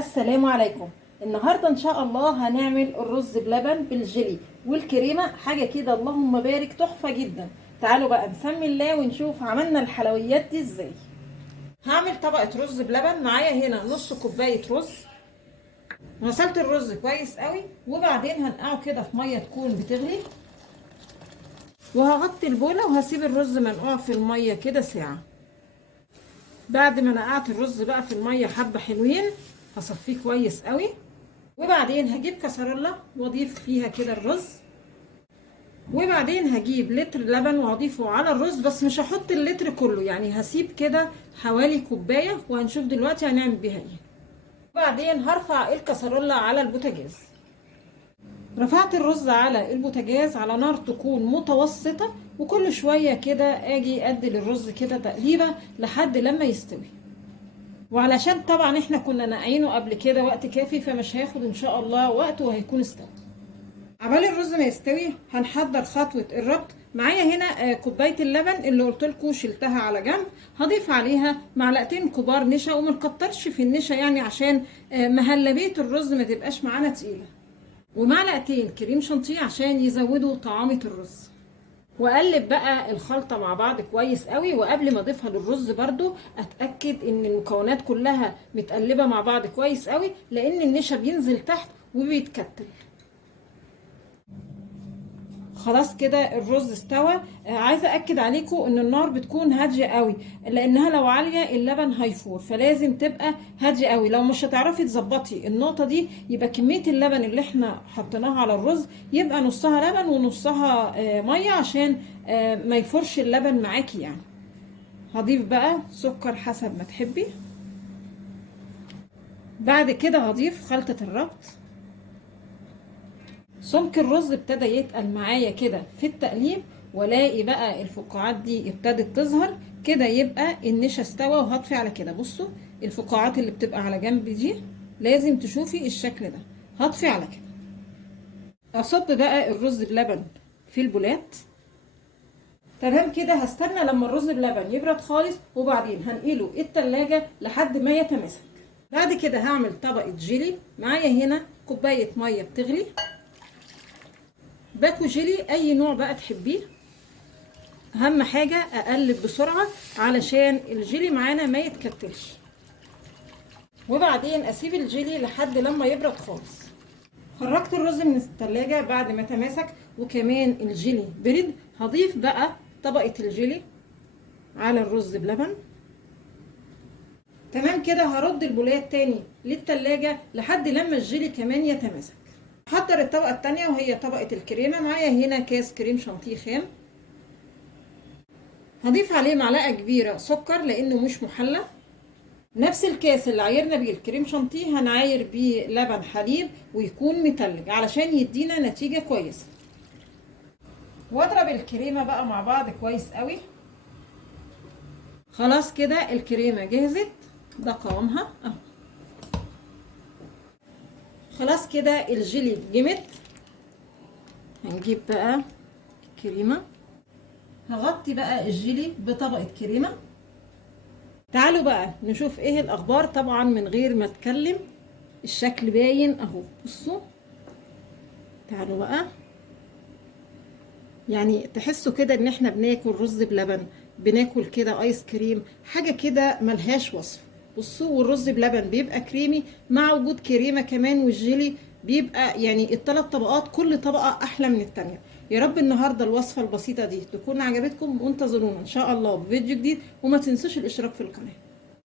السلام عليكم. النهارده ان شاء الله هنعمل الرز بلبن بالجيلي والكريمه، حاجه كده اللهم بارك تحفه جدا. تعالوا بقى نسمي الله ونشوف عملنا الحلويات دي ازاي. هعمل طبقه رز بلبن. معايا هنا نص كوبايه رز. غسلت الرز كويس قوي وبعدين هنقعه كده في ميه تكون بتغلي، وهغطي البوله وهسيب الرز منقوع في الميه كده ساعه. بعد ما نقعت الرز بقى في الميه حبه حلوين هصفيه كويس قوي، وبعدين هجيب كسرولة واضيف فيها كده الرز، وبعدين هجيب لتر لبن وهضيفه على الرز، بس مش هحط اللتر كله، يعني هسيب كده حوالي كوبايه وهنشوف دلوقتي هنعمل بيها ايه. وبعدين هرفع الكسرولة على البوتاجاز. رفعت الرز على البوتاجاز على نار تكون متوسطه، وكل شويه كده اجي ادي للرز كده تقليبه لحد لما يستوي. وعلشان طبعا احنا كنا ناقعينه قبل كده وقت كافي، فمش هياخد ان شاء الله وقت وهيكون استوى. عبال الرز ما يستوي هنحضر خطوه الربط. معايا هنا كوبايه اللبن اللي قلت لكم شلتها على جنب. هضيف عليها معلقتين كبار نشا، وما نكترش في النشا يعني عشان مهلبيه الرز ما تبقاش معانا تقيله، ومعلقتين كريم شانتيه عشان يزودوا طعامه الرز. واقلب بقى الخلطه مع بعض كويس قوي، وقبل ما اضيفها للرز برضو اتاكد ان المكونات كلها متقلبه مع بعض كويس قوي، لان النشا بينزل تحت وبيتكتل. خلاص كده الرز استوى. عايزه اكد عليكم ان النار بتكون هاديه قوي، لانها لو عاليه اللبن هيفور، فلازم تبقى هاديه قوي. لو مش هتعرفي تظبطي النقطه دي يبقى كميه اللبن اللي احنا حطيناها على الرز يبقى نصها لبن ونصها ميه، عشان ما يفورش اللبن معاكي يعني. هضيف بقى سكر حسب ما تحبي. بعد كده هضيف خلطه الربط. سمك الرز ابتدى يتقل معايا كده في التقليب، والاقي بقى الفقاعات دي ابتدت تظهر كده، يبقى النشا استوى. وهطفي على كده. بصوا الفقاعات اللي بتبقى على جنب دي لازم تشوفي الشكل ده. هطفي على كده. اصب بقى الرز بلبن في البولات. تمام كده. هستنى لما الرز بلبن يبرد خالص، وبعدين هنقله التلاجة لحد ما يتماسك. بعد كده هعمل طبقة جيلي. معايا هنا كوباية مية بتغلي، باكو جيلي اي نوع بقى تحبيه. اهم حاجه اقلب بسرعه علشان الجيلي معانا ما يتكتلش، وبعدين اسيب الجيلي لحد لما يبرد خالص. خرجت الرز من الثلاجه بعد ما تماسك وكمان الجيلي برد. هضيف بقى طبقه الجيلي على الرز بلبن. تمام كده. هرد البولات تاني للثلاجه لحد لما الجيلي كمان يتماسك. هحضر الطبقة التانية وهي طبقة الكريمة. معايا هنا كاس كريم شانتيه خام. هضيف عليه معلقة كبيرة سكر لأنه مش محلى. نفس الكاس اللي عايرنا بيه الكريم شانتيه هنعاير بيه لبن حليب ويكون متلج علشان يدينا نتيجة كويسة. واضرب الكريمة بقى مع بعض كويس قوي. خلاص كده الكريمة جهزت. ده قوامها اهو. خلاص كده الجيلي جمد. هنجيب بقى الكريمة. هغطي بقى الجيلي بطبقة كريمة. تعالوا بقى نشوف ايه الاخبار. طبعا من غير ما اتكلم الشكل باين اهو. بصوا تعالوا بقى، يعني تحسوا كده ان احنا بناكل رز بلبن، بناكل كده ايس كريم، حاجة كده ملهاش وصف. بصوا والرز بلبن بيبقى كريمي مع وجود كريمة كمان، والجيلي بيبقى يعني الثلاث طبقات كل طبقة احلى من التانية. يا رب النهاردة الوصفة البسيطة دي تكون عجبتكم، وانتظرونا ان شاء الله بفيديو جديد، وما تنسوش الاشتراك في القناة.